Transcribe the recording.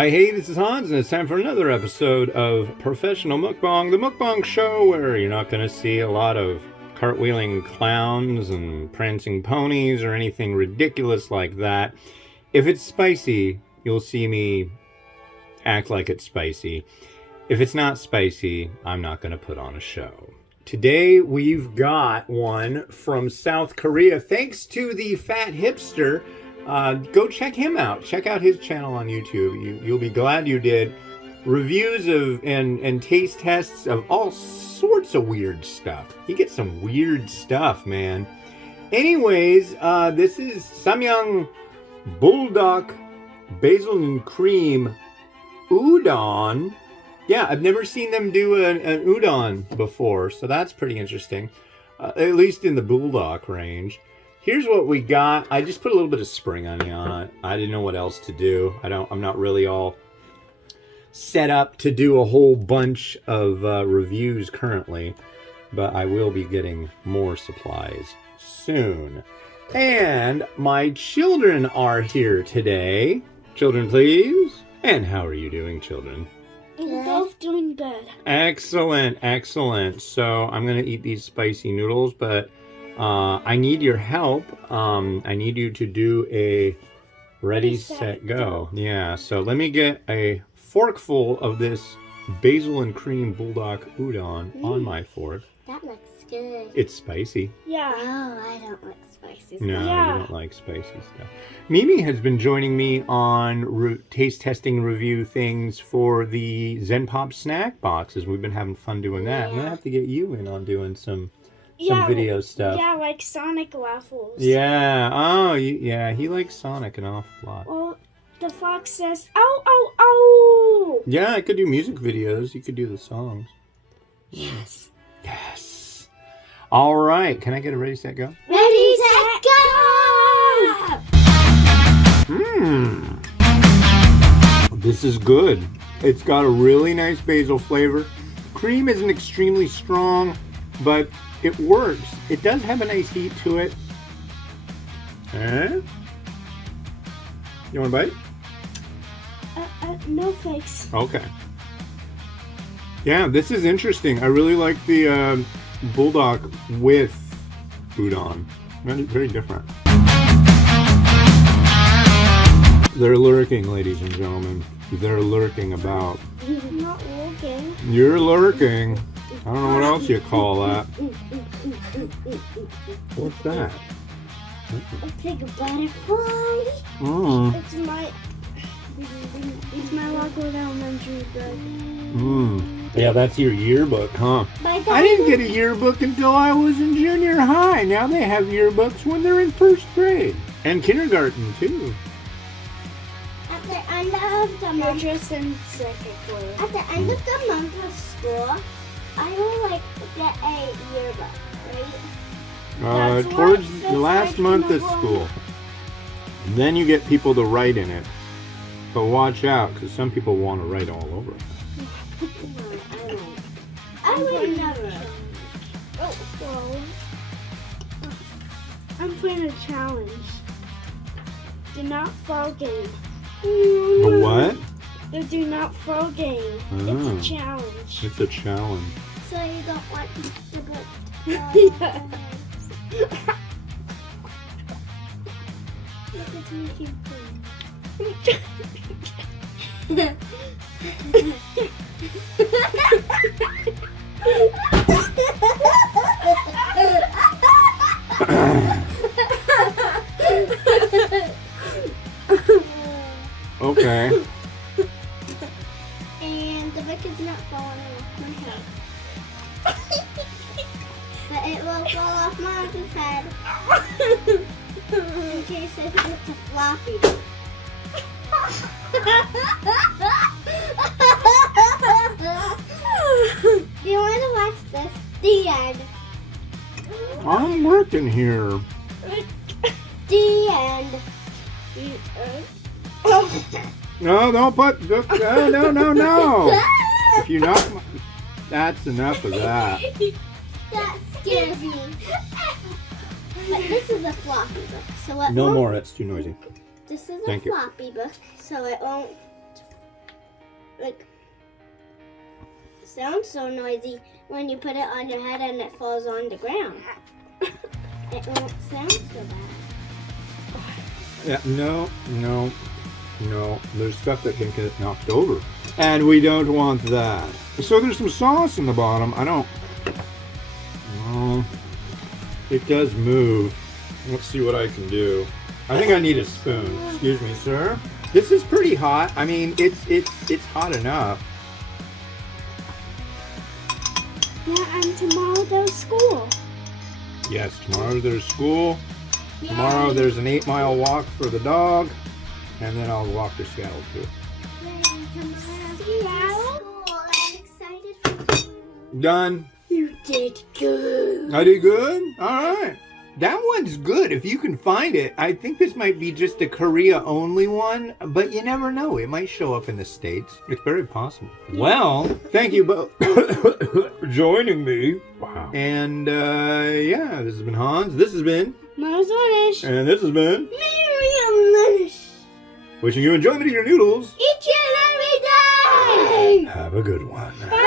Alright, hey, this is Hans, and it's time for another episode of Professional Mukbang, the mukbang show where you're not going to see a lot of cartwheeling clowns and prancing ponies or anything ridiculous like that. If it's spicy, you'll see me act like it's spicy. If it's not spicy, I'm not going to put on a show. Today, we've got one from South Korea. Thanks to the fat hipster. Go check him out. Check out his channel on YouTube. You'll be glad you did. Reviews of and taste tests of all sorts of weird stuff. He gets some weird stuff, man. Anyways, this is Samyang Buldak Basil and Cream Udon. Yeah, I've never seen them do an udon before, so that's pretty interesting. At least in the Buldak range. Here's what we got. I just put a little bit of spring onion on it. I didn't know what else to do. I'm not really all set up to do a whole bunch of reviews currently, but I will be getting more supplies soon. And my children are here today. Children, please. And how are you doing, children? We're both doing good. Excellent, excellent. So I'm going to eat these spicy noodles, but I need your help. I need you to do a ready, set, go. Yeah, so let me get a forkful of this basil and cream Buldak udon on my fork. That looks good. It's spicy. Yeah. Oh, I don't like spicy stuff. No, Yeah. you don't like spicy stuff. Mimi has been joining me on taste testing review things for the Zen Pop snack boxes. We've been having fun doing that. I'm going to have to get you in on doing some video stuff. Yeah, like Sonic waffles. Yeah. Oh, yeah. He likes Sonic an awful lot. Well, the fox says, "Ow, ow, ow!" Yeah, I could do music videos. You could do the songs. Yes. Yes. All right. Can I get a ready, set, go? Ready, set, go! This is good. It's got a really nice basil flavor. Cream isn't extremely strong, but it works. It does have a nice heat to it. Eh? You want a bite? No thanks. Okay. Yeah, this is interesting. I really like the Buldak with udon. Very, very different. They're lurking, ladies and gentlemen. They're lurking about. I'm not looking. You're lurking. I don't know what else you call that. What's that? A pig butterfly. It's my Lockwood Elementary book. Yeah, that's your yearbook, huh? I didn't get a yearbook until I was in junior high. Now they have yearbooks when they're in first grade. And kindergarten, too. At the end of the month, Just in second grade. at the end of the month of school, I will get a yearbook, right? That's Towards what the this last I month can of avoid. school. Then you get people to write in it. But watch out, because some people want to write all over it. I would never. Oh, well. I'm playing a challenge. Do not fall game. The what? The do not fall game. Oh. It's a challenge. It's a challenge. So you don't want the book. Okay. And the book is not falling off my head. But it will fall off Moz's head. In case it's a floppy. Do you want to watch this? The end. I'm working here. The end. No, don't put. No. If you knock my. That's enough of that. That scares me. But this is a floppy book, so it No won't. more, it's too noisy. This is Thank a you. floppy book, so it won't like sounds so noisy when you put it on your head and it falls on the ground. It won't sound so bad. Yeah, no. There's stuff that can get knocked over. And we don't want that. So there's some sauce in the bottom. Oh, it does move. Let's see what I can do. I think I need a spoon. Excuse me, sir. This is pretty hot. I mean, it's hot enough. Yeah, and tomorrow there's school. Yes, tomorrow there's school. Yay. Tomorrow there's an 8-mile walk for the dog. And then I'll walk to Seattle too. Seattle? I'm excited for school. Done. You did good. I did good? All right. That one's good if you can find it. I think this might be just a Korea only one, but you never know. It might show up in the States. It's very possible. Well, thank you both for joining me. Wow. And yeah, this has been Hans. This has been Marzonish. And this has been Miriam Lennish. wishing you enjoyment of your noodles. Each and every day. Have a good one. Bye.